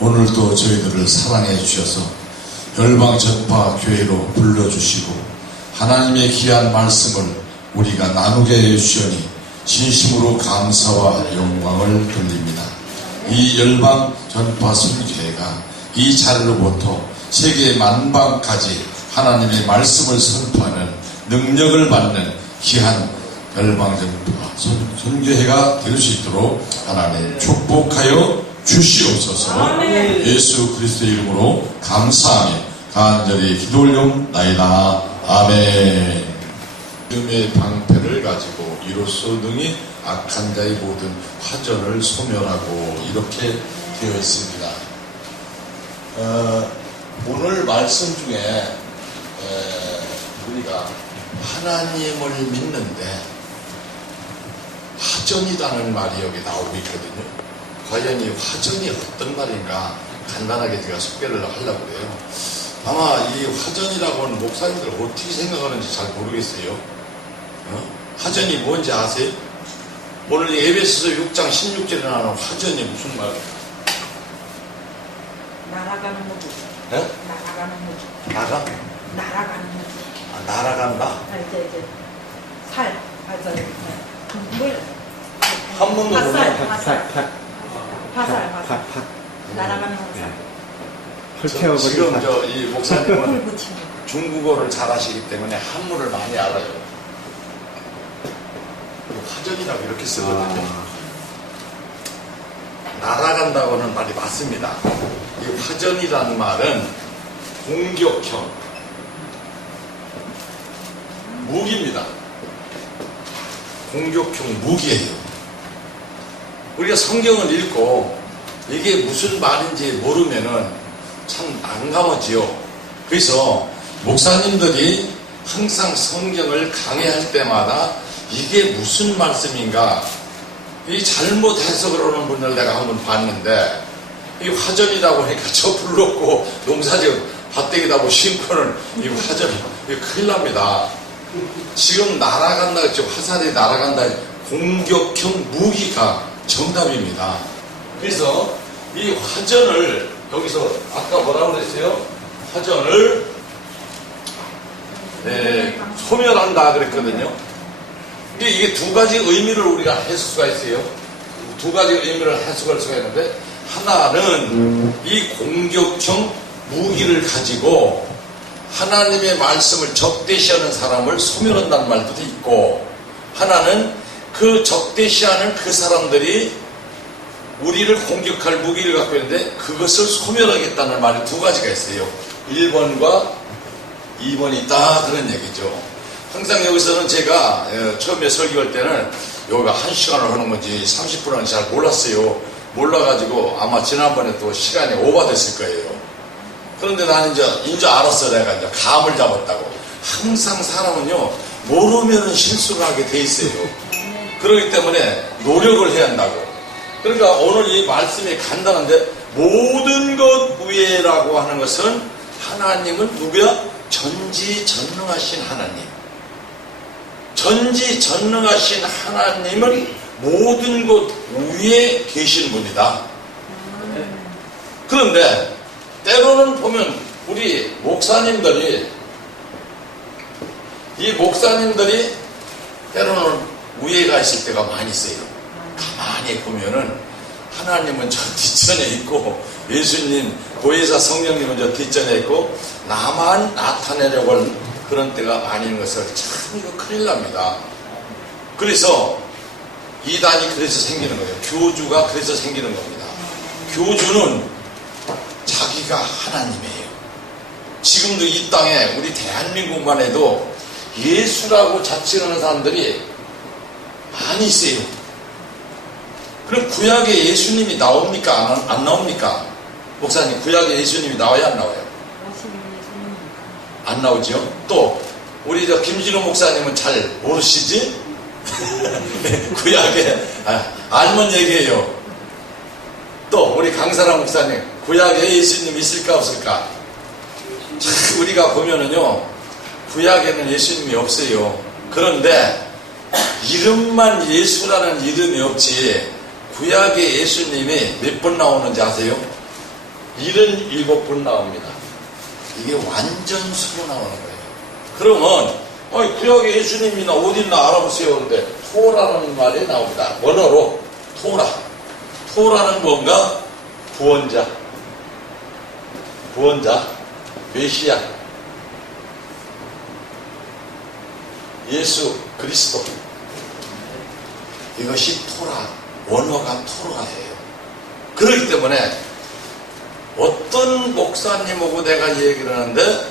오늘도 저희들을 사랑해 주셔서 열방전파교회로 불러주시고 하나님의 귀한 말씀을 우리가 나누게 해주시니 진심으로 감사와 영광을 돌립니다. 이 열방전파선교회가 이 자리로부터 세계 만방까지 하나님의 말씀을 선포하는 능력을 받는 귀한 열방전파 선교회가 될 수 있도록 하나님 축복하여 주시옵소서. 예수 그리스도의 이름으로 감사하며 간절히 기도 올려옵나이다. 아멘. 믿음의 방패를 가지고 이로써 능히 악한 자의 모든 화전을 소멸하고 이렇게 되어 있습니다. 오늘 말씀 중에 우리가 하나님을 믿는데 화전이라는 말이 여기 나오고 있거든요. 과연 이 화전이 어떤 말인가 간단하게 제가 소개를 하려고 해요. 아마 이 화전이라고는 목사님들 어떻게 생각하는지 잘 모르겠어요. 화전이 뭔지 아세요? 오늘 이 에베소서 6장 16절에 나오는 화전이 무슨 말이에요? 날아가는 무기. 네? 날아가는 무기. 날아가는 무기. 아, 날아간다? 이제 살. 물. 한문으로 화살. 날아가는 화살. 지금 이 목사님은 중국어를 잘 하시기 때문에 한문을 많이 알아요. 화전이라고 이렇게 쓰거든요. 날아간다고는 말이 맞습니다. 이 화전이라는 말은 공격형 무기입니다. 공격형 무기예요. 우리가 성경을 읽고 이게 무슨 말인지 모르면은 참 난감하지요. 그래서 목사님들이 항상 성경을 강의할 때마다 이게 무슨 말씀인가 이 잘못 해석을 하는 분들 내가 한번 봤는데 이 화전이라고 하니까 저 불 놓고 농사지어 밭대기다 보 심고는 이 화전이 큰일 납니다. 지금 날아간다, 지금 화살이 날아간다, 공격형 무기가 정답입니다. 그래서 이 화전을 여기서 아까 뭐라고 그랬어요? 화전을 소멸한다 그랬거든요. 이게 두 가지 의미를 우리가 해석할 수가 있어요. 두 가지 의미를 해석할 수가 있는데 하나는 이 공격형 무기를 가지고 하나님의 말씀을 적대시하는 사람을 소멸한다는 말도 있고 하나는 그 적대시하는 그 사람들이 우리를 공격할 무기를 갖고 있는데 그것을 소멸하겠다는 말이 두 가지가 있어요. 1번과 2번이 있다 그런 얘기죠. 항상 여기서는 제가 처음에 설교할 때는 여기가 1시간을 하는 건지 30분 하는지 잘 몰랐어요. 몰라가지고 아마 지난번에 또 시간이 오버됐을 거예요. 그런데 나는 이제 알았어. 내가 이제 감을 잡았다고. 항상 사람은요 모르면 실수를 하게 돼 있어요. 그렇기 때문에 노력을 해야 한다고. 그러니까 오늘 이 말씀이 간단한데 모든 것 위에라고 하는 것은 하나님은 누구야? 전지전능하신 하나님. 전지전능하신 하나님은 모든 것 위에 계신 분이다. 그런데 때로는 보면 우리 목사님들이 때로는 위에가 있을 때가 많이 있어요. 가만히 보면은 하나님은 저 뒷전에 있고 예수님, 보혜사 성령님은 저 뒷전에 있고 나만 나타내려고 하는 그런 때가 많이 있는 것을 참 이거 큰일 납니다. 그래서 이단이 그래서 생기는 거예요. 교주가 그래서 생기는 겁니다. 교주는 자기가 하나님이에요. 지금도 이 땅에 우리 대한민국만 해도 예수라고 자칭하는 사람들이 많이 있어요. 그럼 구약에 예수님이 나옵니까? 안 나옵니까? 목사님, 구약에 예수님이 나와요? 안 나와요? 안 나오죠? 또 우리 김진호 목사님은 잘 모르시지? 구약에 알면 얘기해요. 또 우리 강사랑 목사님, 구약에 예수님 있을까 없을까? 참 우리가 보면은요 구약에는 예수님이 없어요. 그런데 이름만 예수라는 이름이 없지 구약에 예수님이 몇 번 나오는지 아세요? 77번 나옵니다. 이게 완전 수로 나오는 거예요. 그러면 구약에 예수님이나 어딨나 알아보세요. 그런데 토라는 말이 나옵니다. 원어로 토라. 토라는 뭔가? 구원자, 메시아, 예수 그리스도. 이것이 토라, 원어가 토라예요. 그렇기 때문에 어떤 목사님하고 내가 얘기를 하는데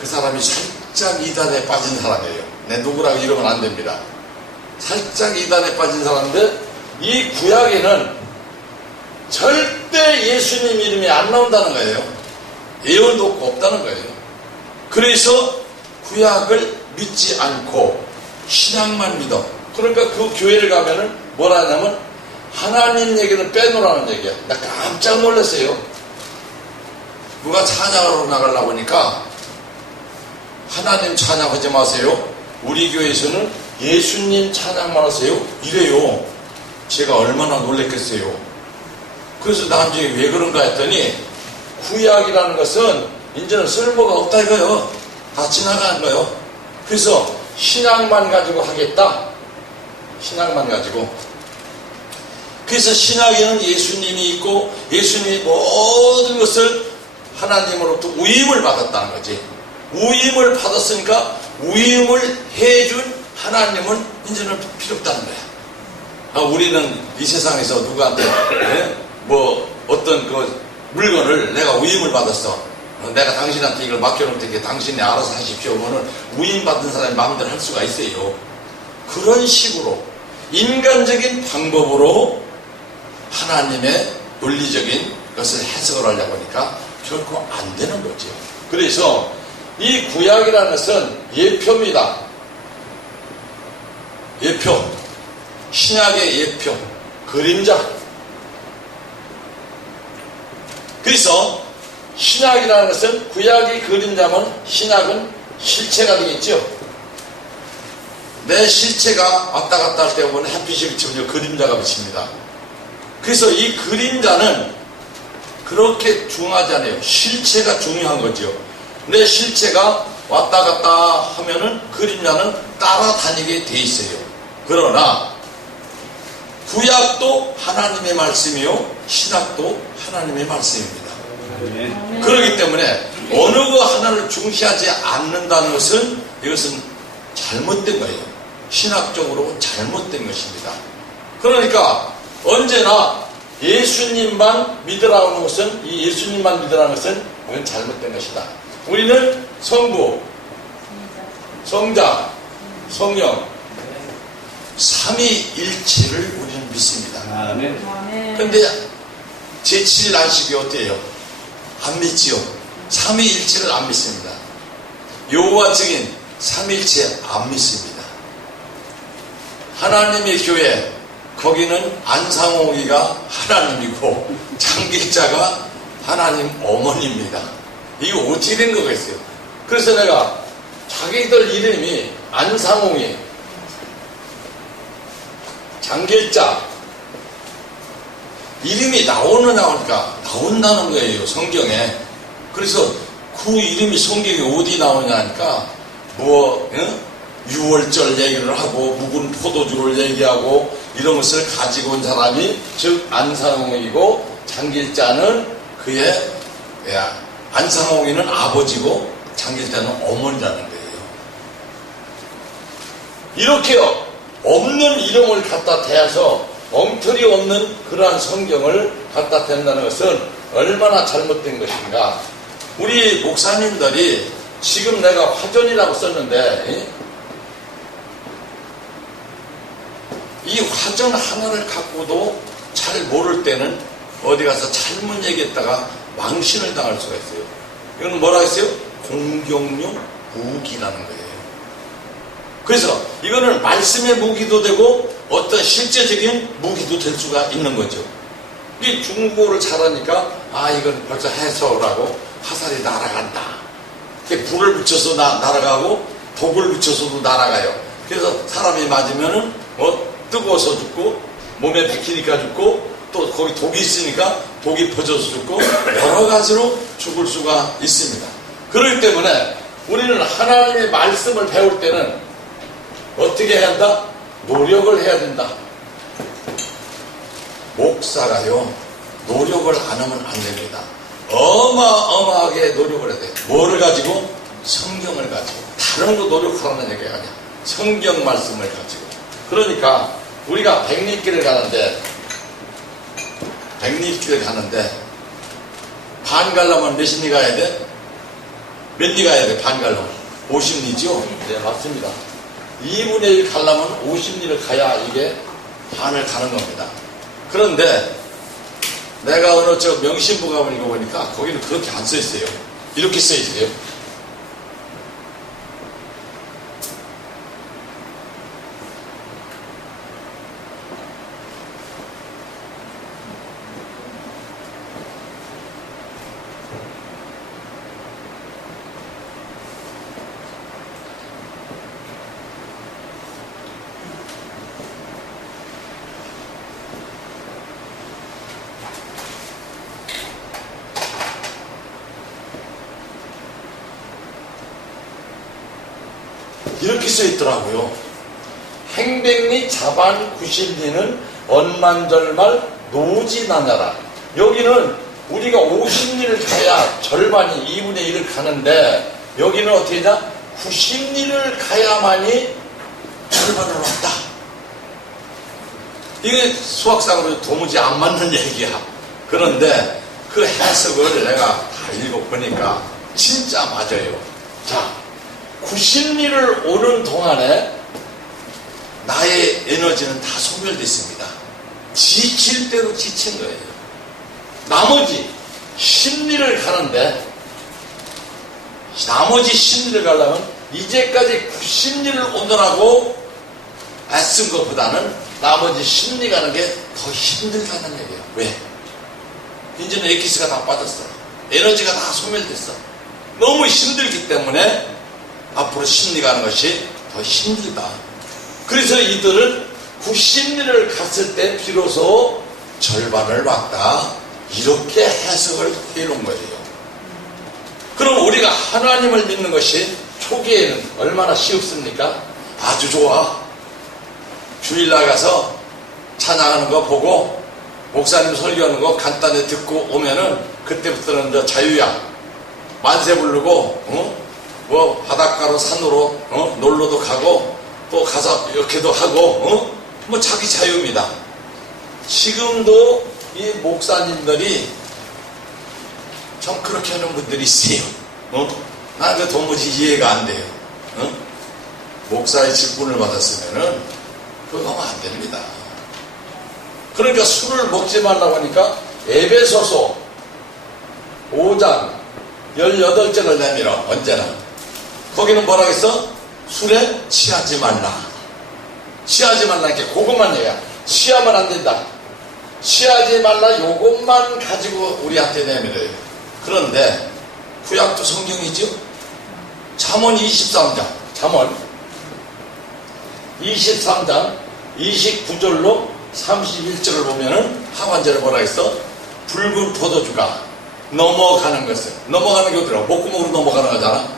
그 사람이 살짝 이단에 빠진 사람이에요. 내 누구라고 이러면 안 됩니다. 살짝 이단에 빠진 사람인데 이 구약에는 절대 예수님 이름이 안 나온다는 거예요. 예언도 없다는 거예요. 그래서 구약을 믿지 않고 신약만 믿어. 그러니까 그 교회를 가면은 뭐라 하냐면 하나님 얘기는 빼놓으라는 얘기야. 나 깜짝 놀랐어요. 누가 찬양하러 나가려고 하니까 하나님 찬양하지 마세요. 우리 교회에서는 예수님 찬양만 하세요. 이래요. 제가 얼마나 놀랬겠어요. 그래서 나중에 왜 그런가 했더니 구약이라는 것은 이제는 쓸모가 없다 이거요. 다 지나가는 거요. 그래서 신약만 가지고 하겠다. 신약만 가지고. 그래서 신약에는 예수님이 있고 예수님이 모든 것을 하나님으로부터 우임을 받았다는 거지. 우임을 받았으니까 우임을 해준 하나님은 이제는 필요 없다는 거야. 우리는 이 세상에서 누구한테 어떤 그 물건을 내가 우임을 받았어. 내가 당신한테 이걸 맡겨놓을 테니까 당신이 알아서 하십시오. 그러면 우임받은 사람이 마음대로 할 수가 있어요. 그런 식으로 인간적인 방법으로 하나님의 논리적인 것을 해석을 하려고 하니까 결코 안 되는 거죠. 그래서 이 구약이라는 것은 예표입니다. 예표. 신약의 예표. 그림자. 그래서 신약이라는 것은 구약이 그림자면 신약은 실체가 되겠죠. 내 실체가 왔다 갔다 할 때 보면 햇빛이 비치면 그림자가 비칩니다. 그래서 이 그림자는 그렇게 중요하지 않아요. 실체가 중요한 거죠. 내 실체가 왔다 갔다 하면은 그림자는 따라다니게 돼 있어요. 그러나 구약도 하나님의 말씀이요 신약도 하나님의 말씀입니다. 그렇기 때문에 어느 거 하나를 중시하지 않는다는 것은 이것은 잘못된 거예요. 신학적으로 잘못된 것입니다. 그러니까 언제나 예수님만 믿으라는 것은 이 예수님만 믿으라는 것은 이건 잘못된 것이다. 우리는 성부, 성자, 성령 삼위일체를 우리는 믿습니다. 그런데 제7일 안식이 어때요? 안 믿지요. 삼위일체를 안 믿습니다. 여호와 증인 삼위일체 안 믿습니다. 하나님의 교회 거기는 안상홍이가 하나님이고 장길자가 하나님 어머니입니다. 이게 어떻게 된 거겠어요? 그래서 내가 자기들 이름이 안상홍이 장길자 이름이 나오니까 나온다는 거예요. 성경에. 그래서 그 이름이 성경에 어디 나오냐 하니까 유월절 얘기를 하고 묵은 포도주를 얘기하고 이런 것을 가지고 온 사람이 즉 안상홍이고 장길자는 그의 안상홍이는 아버지고 장길자는 어머니라는 거예요. 이렇게 없는 이름을 갖다 대서 엉터리 없는 그러한 성경을 갖다 댄다는 것은 얼마나 잘못된 것인가. 우리 목사님들이 지금 내가 화전이라고 썼는데 이 화전 하나를 갖고도 잘 모를 때는 어디 가서 잘못 얘기했다가 망신을 당할 수가 있어요. 이건 뭐라 했어요? 공격용 무기라는 거예요. 그래서 이거는 말씀의 무기도 되고 어떤 실제적인 무기도 될 수가 있는 거죠. 이 중국어를 잘하니까 이건 벌써 해서라고 화살이 날아간다. 불을 붙여서 날아가고 독을 붙여서도 날아가요. 그래서 사람이 맞으면은 뜨거워서 죽고 몸에 박히니까 죽고 또 거기 독이 있으니까 독이 퍼져서 죽고 여러 가지로 죽을 수가 있습니다. 그렇기 때문에 우리는 하나님의 말씀을 배울 때는 어떻게 해야 한다? 노력을 해야 된다. 목사가요, 노력을 안 하면 안 됩니다. 어마어마하게 노력을 해야 돼. 뭐를 가지고? 성경을 가지고. 다른 거 노력하라는 얘기가 아니야. 성경 말씀을 가지고. 그러니까 우리가 백리길을 가는데 반 가려면 몇 시니 가야 돼? 몇 리 가야 돼? 반 가려면 50리죠? 네, 맞습니다. 2분의 1 가려면 50리를 가야 이게 반을 가는 겁니다. 그런데 내가 어느 저 명심보감을 읽어보니까 거기는 그렇게 안 써 있어요. 이렇게 써 있어요. 이렇게 써 있더라고요. 행백리 자반 90리는 언만절말 노지나냐라. 여기는 우리가 50리를 가야 절반이 2분의 1을 가는데 여기는 어떻게 하냐? 90리를 가야만이 절반을 왔다. 이게 수학상으로 도무지 안 맞는 얘기야. 그런데 그 해석을 내가 다 읽어보니까 진짜 맞아요. 자, 90리를 오는 동안에 나의 에너지는 다 소멸됐습니다. 지칠 대로 지친 거예요. 나머지 10리를 가는데, 나머지 10리를 가려면 이제까지 90리를 오느라고 애쓴 것보다는 나머지 10리 가는 게 더 힘들다는 얘기예요. 왜? 이제는 엑기스가 다 빠졌어. 에너지가 다 소멸됐어. 너무 힘들기 때문에 앞으로 10리 가는 것이 더 힘들다. 그래서 이들은 90리를 갔을 때 비로소 절반을 왔다. 이렇게 해석을 해놓은 거예요. 그럼 우리가 하나님을 믿는 것이 초기에는 얼마나 쉬웠습니까? 아주 좋아. 주일 나가서 찬양하는 거 보고 목사님 설교하는 거 간단히 듣고 오면은 그때부터는 저 자유야. 만세 부르고 뭐 바닷가로 산으로 놀러도 가고 또 가서 이렇게도 하고 뭐 자기 자유입니다. 지금도 이 목사님들이 참 그렇게 하는 분들이 있어요. 나한테 도무지 이해가 안 돼요. 목사의 직분을 받았으면은 그거 하면 안 됩니다. 그러니까 술을 먹지 말라고 하니까 에베소서 5장 18절을 내밀어. 언제나 거기는 뭐라고 했어? 술에 취하지 말라. 취하지 말라. 이렇게 그것만 얘기야. 취하면 안 된다. 취하지 말라. 요것만 가지고 우리한테 내밀어요. 그런데 구약도 성경이죠. 잠언 23장 잠언 23장 29절로 31절을 보면은 하반절에 뭐라 했어? 붉은 포도주가 넘어가는 것을, 넘어가는 게 어디라? 목구멍으로 넘어가는 거잖아.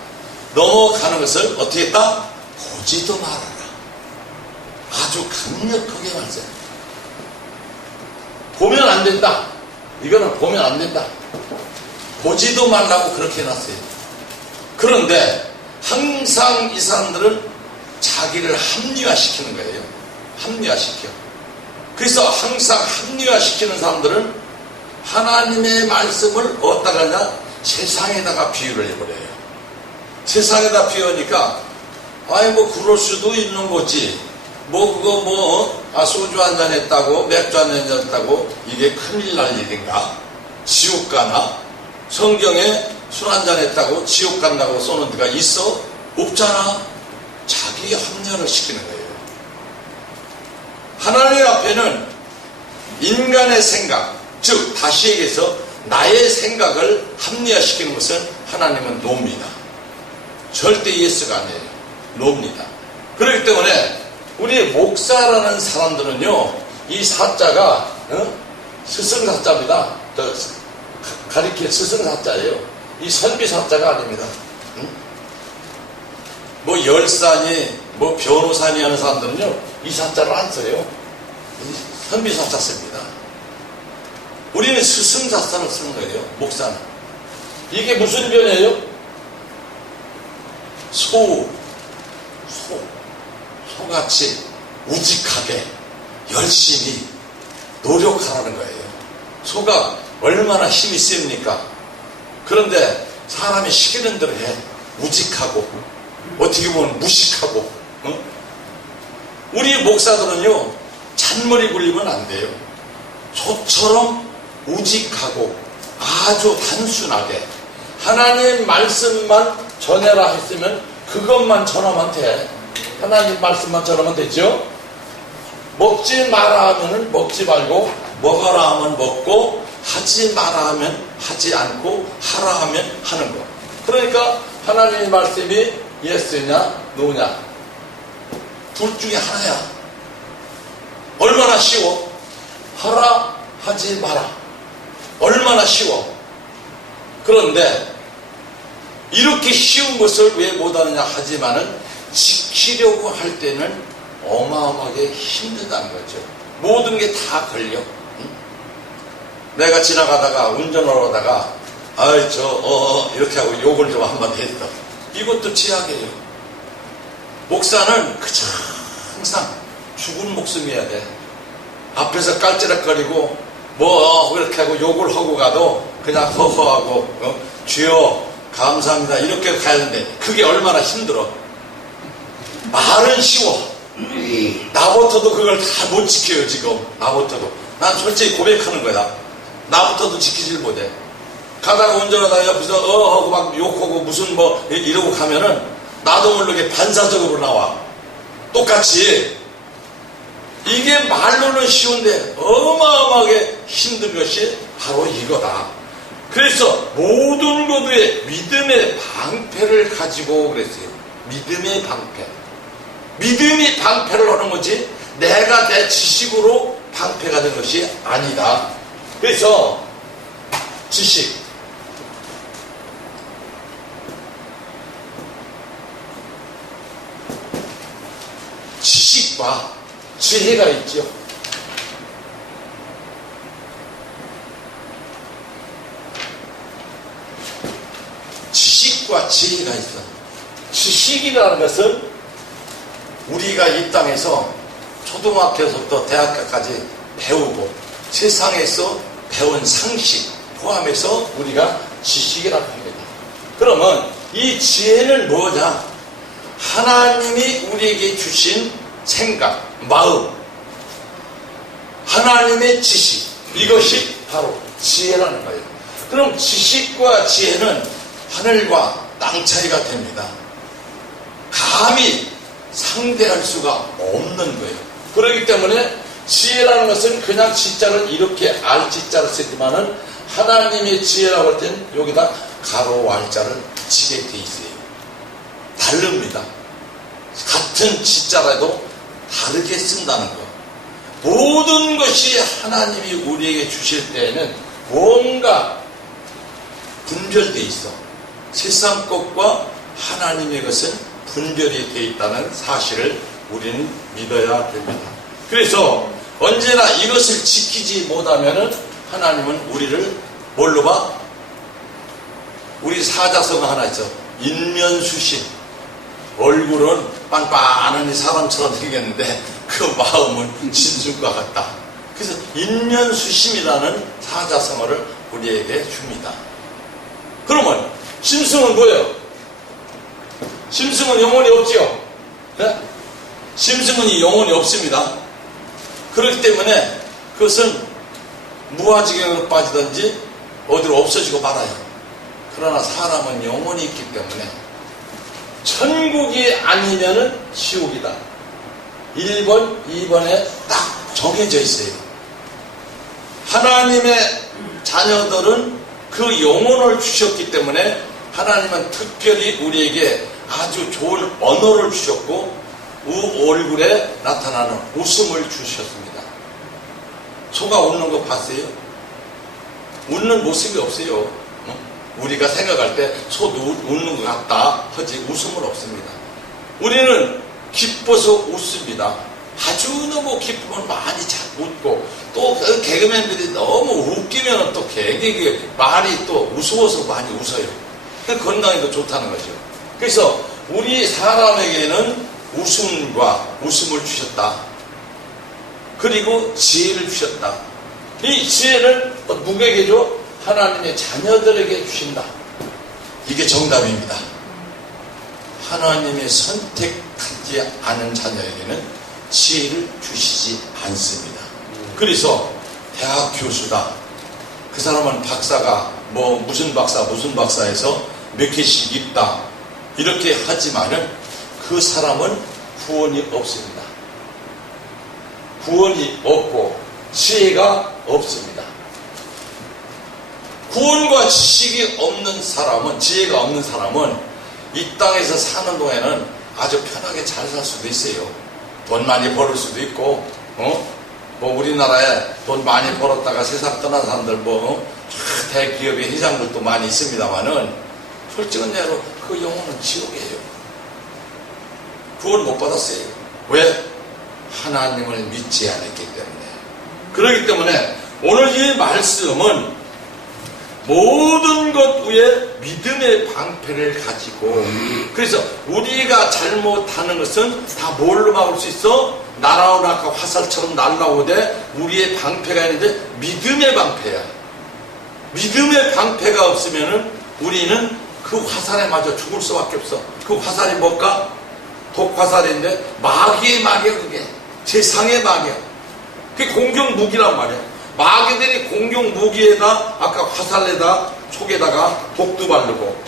넘어가는 것을 어떻게 했다? 보지도 말아라. 아주 강력하게 말씀. 보면 안 된다. 이거는 보면 안 된다. 보지도 말라고 그렇게 해놨어요. 그런데 항상 이 사람들은 자기를 합리화시키는 거예요. 합리화시켜. 그래서 항상 합리화시키는 사람들은 하나님의 말씀을 어디다가 하냐? 세상에다가 비유를 해버려요. 세상에다 비유하니까 아이 뭐 그럴 수도 있는 거지. 뭐 그거 소주 한잔 했다고 맥주 한잔 했다고 이게 큰일 날 일인가? 지옥 가나? 성경에 술 한잔 했다고 지옥 간다고 쏘는 데가 있어? 없잖아. 자기 합리화를 시키는 거예요. 하나님 앞에는 인간의 생각, 즉 다시 얘기해서 나의 생각을 합리화시키는 것은 하나님은 노입니다. 절대 예스가 아니에요. 노입니다. 그렇기 때문에 우리 목사라는 사람들은요, 이 사자가 스승사자입니다. 가리킬 스승 사자예요. 이 선비 사자가 아닙니다. 응? 뭐 열산이 뭐 변호사니 하는 사람들은요 이 사자를 안 써요. 이 선비 사자 씁니다. 우리는 스승 사자를 쓰는 거예요. 목사는. 이게 무슨 변이에요? 소같이 우직하게 열심히 노력하라는 거예요. 소가 얼마나 힘이 셉니까? 그런데 사람이 시키는 대로 해. 우직하고 어떻게 보면 무식하고. 어? 우리 목사들은요 잔머리 굴리면 안 돼요. 소처럼 우직하고 아주 단순하게 하나님 말씀만 전해라 했으면 그것만 전하면 돼. 하나님 말씀만 전하면 되죠. 먹지 마라 하면 먹지 말고 먹어라 하면 먹고 하지 마라 하면 하지 않고 하라 하면 하는 거. 그러니까 하나님의 말씀이 예스냐 노냐 둘 중에 하나야. 얼마나 쉬워. 하라 하지 마라 얼마나 쉬워. 그런데 이렇게 쉬운 것을 왜 못하느냐 하지만은 지키려고 할 때는 어마어마하게 힘들다는 거죠. 모든 게 다 걸려. 응? 내가 지나가다가 운전을 하다가 이렇게 하고 욕을 좀 한마디 했어. 이것도 제약이에요. 목사는 그저 항상 죽은 목숨이어야 돼. 앞에서 깔찌락거리고 그렇게 하고 욕을 하고 가도 그냥 허허하고 주여 감사합니다 이렇게 가야 되는데 그게 얼마나 힘들어. 말은 쉬워. 나부터도 그걸 다 못 지켜요. 지금 나부터도. 난 솔직히 고백하는 거야. 나부터도 지키질 못해. 가다가 운전하다가 옆에서 하고 막 욕하고 무슨 이러고 가면은 나도 모르게 반사적으로 나와. 똑같이. 이게 말로는 쉬운데 어마어마하게 힘든 것이 바로 이거다. 그래서 모든 것에 믿음의 방패를 가지고 그랬어요. 믿음의 방패. 믿음이 방패를 하는 거지 내가 내 지식으로 방패가 된 것이 아니다. 그래서 지식과 지혜가 있죠. 지식과 지혜가 있어. 지식이라는 것은 우리가 이 땅에서 초등학교에서부터 대학교까지 배우고 세상에서 배운 상식 포함해서 우리가 지식이라고 합니다. 그러면 이 지혜는 뭐냐? 하나님이 우리에게 주신 생각, 마음, 하나님의 지식, 이것이 바로 지혜라는 거예요. 그럼 지식과 지혜는 하늘과 땅 차이가 됩니다. 감히 상대할 수가 없는 거예요. 그렇기 때문에 지혜라는 것은 그냥 지자를 이렇게 알지자를 쓰지만은 하나님의 지혜라고 할 때는 여기다 가로 알자를 치게 돼 있어요. 다릅니다. 같은 지자라도 다르게 쓴다는 거. 모든 것이 하나님이 우리에게 주실 때에는 뭔가 분별되어 있어. 세상 것과 하나님의 것은 분별이 되어 있다는 사실을 우리는 믿어야 됩니다. 그래서 언제나 이것을 지키지 못하면 하나님은 우리를 뭘로 봐? 우리 사자성어 하나 있어. 인면수심. 얼굴은 빵빵한 사람처럼 생겼는데 그 마음은 진술과 같다. 그래서 인면수심이라는 사자성어를 우리에게 줍니다. 그러면 심승은 뭐예요? 심승은 영혼이 없지요. 네? 심승은 영혼이 없습니다. 그렇기 때문에 그것은 무아지경으로 빠지든지 어디로 없어지고 말아요. 그러나 사람은 영혼이 있기 때문에 천국이 아니면은 지옥이다. 1번, 2번에 딱 정해져 있어요. 하나님의 자녀들은 그 영혼을 주셨기 때문에 하나님은 특별히 우리에게 아주 좋은 언어를 주셨고 얼굴에 나타나는 웃음을 주셨습니다. 소가 웃는 거 봤어요? 웃는 모습이 없어요. 우리가 생각할 때 소 웃는 것 같다 하지 웃음은 없습니다. 우리는 기뻐서 웃습니다. 아주 너무 기쁘면 많이 웃고, 또 그 개그맨들이 너무 웃기면 또 말이 또 무서워서 많이 웃어요. 그 건강에도 좋다는 거죠. 그래서 우리 사람에게는 웃음을 주셨다. 그리고 지혜를 주셨다. 이 지혜를 누구에게 줘? 하나님의 자녀들에게 주신다. 이게 정답입니다. 하나님의 선택하지 않은 자녀에게는 지혜를 주시지 않습니다. 그래서 대학 교수다, 그 사람은 박사가 무슨 박사에서 몇 개씩 있다, 이렇게 하지만은 그 사람은 구원이 없습니다. 구원이 없고 지혜가 없습니다. 구원과 지식이 없는 사람은, 지혜가 없는 사람은 이 땅에서 사는 동안에는 아주 편하게 잘 살 수도 있어요. 돈 많이 벌을 수도 있고, 우리나라에 돈 많이 벌었다가 세상 떠난 사람들, 대기업의 회장들도 많이 있습니다만은, 솔직한 예로 그 영혼은 지옥이에요. 구원 못 받았어요. 왜? 하나님을 믿지 않았기 때문에. 그렇기 때문에 오늘 이 말씀은 모든 것 위에 믿음의 방패를 가지고, 그래서 우리가 잘못하는 것은 다 뭘로 막을 수 있어? 날아오는 아까 화살처럼 날아오되 우리의 방패가 있는데 믿음의 방패야. 믿음의 방패가 없으면은 우리는 그 화살에 맞아 죽을 수밖에 없어. 그 화살이 뭘까? 독화살인데 마귀의 마귀야. 그게 세상의 마귀야. 그게 공격 무기란 말이야. 마귀들이 공격 무기에다 아까 화살에다 속에다가 독도 바르고,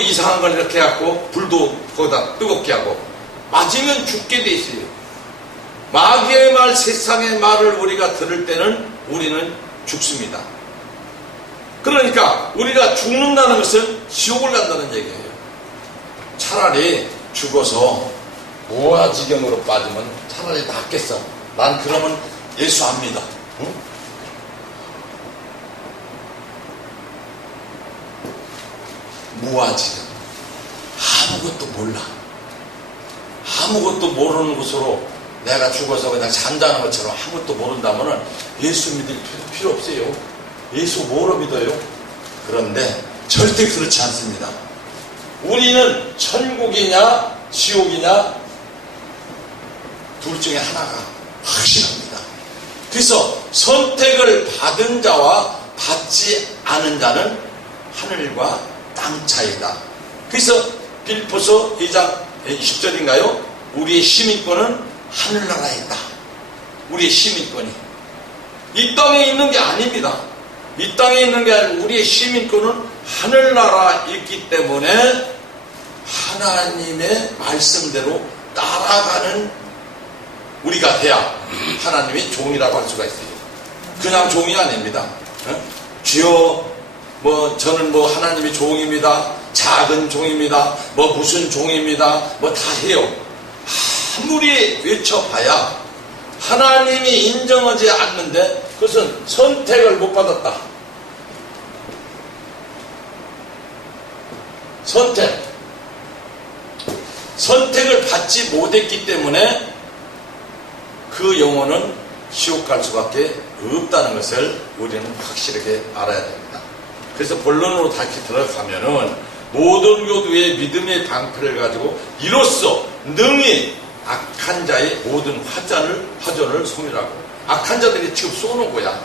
이상한 걸 이렇게 해갖고 불도 거기다 뜨겁게 하고 맞으면 죽게 돼 있어요. 마귀의 말, 세상의 말을 우리가 들을 때는 우리는 죽습니다. 그러니까 우리가 죽는다는 것은 지옥을 간다는 얘기예요. 차라리 죽어서 무아지경으로 빠지면 차라리 낫겠어. 난 그러면 예수 안 믿어. 응? 무아지경. 아무것도 몰라. 아무것도 모르는 것으로 내가 죽어서 그냥 잠자는 것처럼 아무것도 모른다면 예수 믿을 필요 없어요. 예수 뭐로 믿어요? 그런데 절대 그렇지 않습니다. 우리는 천국이냐 지옥이냐 둘 중에 하나가 확실합니다. 그래서 선택을 받은 자와 받지 않은 자는 하늘과 땅 차이다. 그래서 빌립보서 2장 20절인가요? 우리의 시민권은 하늘나라에 있다. 우리의 시민권이 이 땅에 있는 게 아닙니다. 이 땅에 있는 게 아니고 우리의 시민권은 하늘나라에 있기 때문에 하나님의 말씀대로 따라가는 우리가 돼야 하나님의 종이라고 할 수가 있어요. 그냥 종이 아닙니다. 주여 저는 하나님의 종입니다. 작은 종입니다. 무슨 종입니다. 다 해요. 아무리 외쳐봐야 하나님이 인정하지 않는데 그것은 선택을 못 받았다. 선택을 받지 못했기 때문에 그 영혼은 지옥 갈 수밖에 없다는 것을 우리는 확실하게 알아야 됩니다. 그래서 본론으로 다시 들어가면은 모든 것 위에 믿음의 방패를 가지고 이로써 능히 악한 자의 모든 화전을 소멸하고, 악한 자들이 지금 쏘는 거야.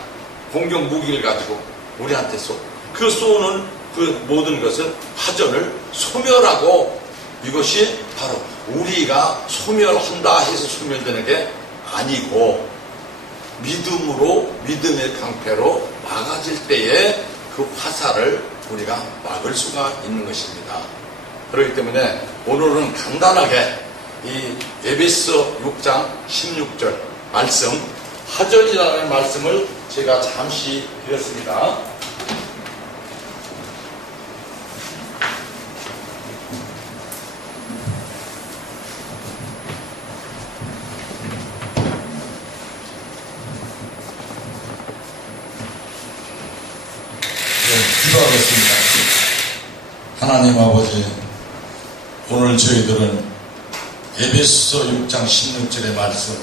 공격 무기를 가지고 우리한테 그 쏘는 그 모든 것을 화전을 소멸하고, 이것이 바로 우리가 소멸한다 해서 소멸되는 게 아니고 믿음으로, 믿음의 방패로 막아질 때에 그 화살을 우리가 막을 수가 있는 것입니다. 그렇기 때문에 오늘은 간단하게 이 에베소 6장 16절 말씀, 화전이라는 말씀을 제가 잠시 드렸습니다. 하나님 아버지, 오늘 저희들은 에베소서 6장 16절의 말씀,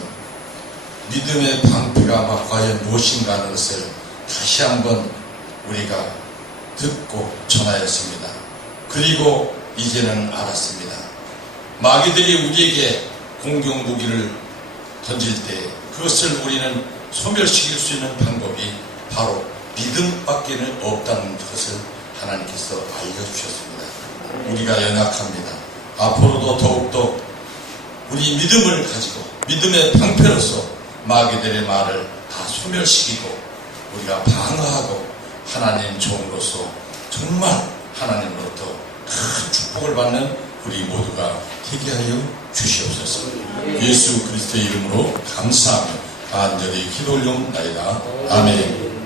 믿음의 방패가 과연 무엇인가 하는 것을 다시 한번 우리가 듣고 전하였습니다. 그리고 이제는 알았습니다. 마귀들이 우리에게 공격 무기를 던질 때 그것을 우리는 소멸시킬 수 있는 방법이 바로 믿음밖에는 없다는 것을 하나님께서 알려주셨습니다. 우리가 연약합니다. 앞으로도 더욱더 우리 믿음을 가지고 믿음의 방패로서 마귀들의 말을 다 소멸시키고 우리가 방어하고 하나님 종으로서 정말 하나님으로부터 큰 축복을 받는 우리 모두가 되게 하여 주시옵소서. 예수 그리스도의 이름으로 감사하며 간절히 기도 올려옵나이다. 아멘.